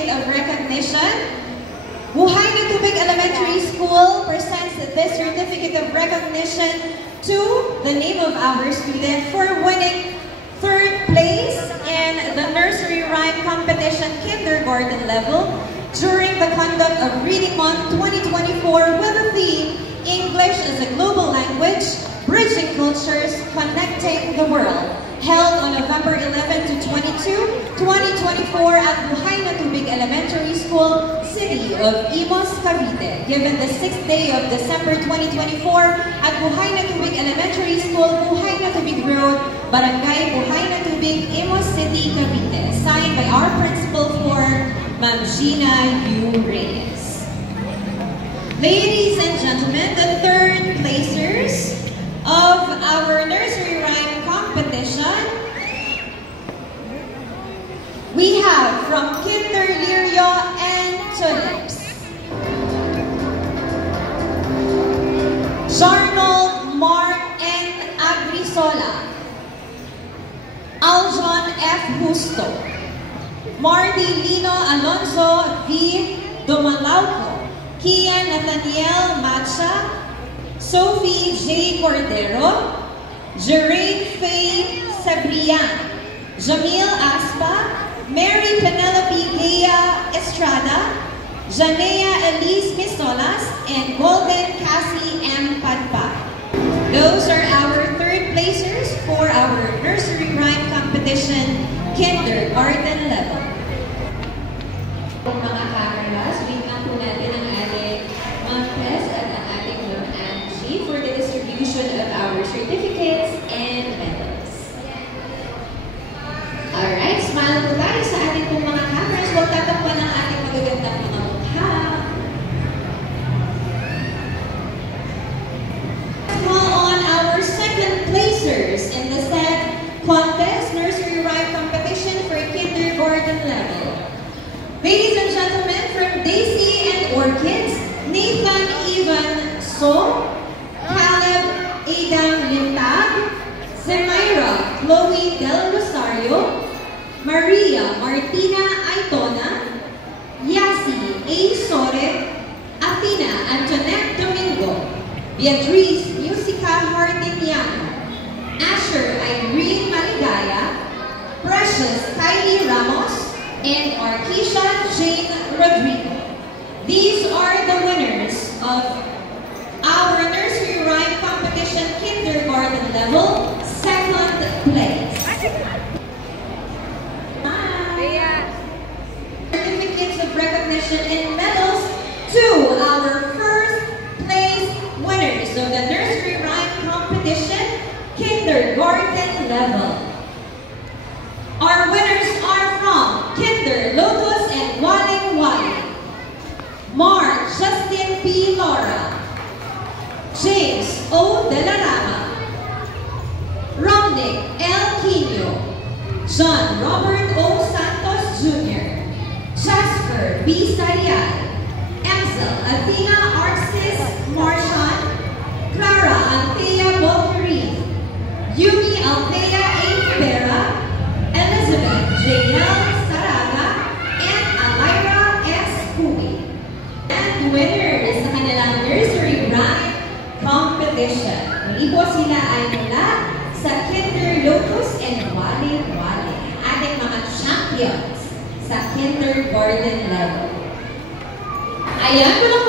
Certificate of Recognition. Buhay na Tubig Elementary School presents this Certificate of Recognition to the name of our student for winning 3rd place in the Nursery Rhyme Competition Kindergarten level during the conduct of Reading Month 2024 with the theme English as a Global Language, Bridging Cultures, Connecting the World, held on November 11 to 22, 2024 at Buhay na Tubig Elementary School, City of Imus, Cavite. Given the 6th day of December 2024 at Buhay na Tubig Elementary School, Buhay na Tubig Road, Barangay Buhay na Tubig, Imus City, Cavite. Signed by our Principal for Ma'am Gina U. Reyes. Ladies and gentlemen, the 3rd placers of our nursery rhyme competition, we have from Kinder Lirio and Tulips, Jarnold Mark and Agrisola, Aljon F. Justo, Marty Lino Alonso V. Dumalauco, Kian Nathaniel Macha, Sophie J. Cordero, Jermaine Faye Sabrian, Jamil Aspa, Mary Penelope Gea Estrada, Janea Elise Mistolas, and Golden Cassie M. Padpa. Those are our 3rd placers for our nursery rhyme competition kindergarten level. Mga cameras, bigyan po natin ang ating Ma'am Tess at ang ating Ma'am Angie for the distribution of our certificates and medals. Alright, smile po tayo sa ating pong mga cameras. Huwag tatakpan ang ating magagandang mga mukha. Call on our 2nd placers in the said contest nursery rhyme competition for kindergarten level. Ladies and gentlemen, from Daisy and Orchids, Nathan Ivan So, Caleb Adam Lintag, Semaira Chloe Del Rosario, Maria Martina Aitona, Yasi A. Sore, Athena Antoinette Domingo, Beatriz Musica Hardiniano, Asher Irene Maligaya, Precious Kylie Ramos, and Marquisha Jane Rodrigo. These are the winners of our nursery rhyme competition kindergarten level 2nd place. Certificates of recognition and medals to our 1st place winners of the nursery rhyme competition kindergarten level. Our winners are from Kinder Lotus and Waling Waling, Mark Justin P. Laura, James O. De La Rama, Romnick L. Quino, John Robert O. Santos Jr., Jasper B. Sayay, Ansel Athena Arcis Marchand, Clara Althea Bolferi, Yumi Althea A. Rivera, Elizabeth J.L. Saraga, and Alira S. Cui. And winners sa kanilang nursery rhyme competition. Muli po sila ay mula sa Kinder Lotus and Waling Waling, ating mga champions sa kindergarten level. Ayan po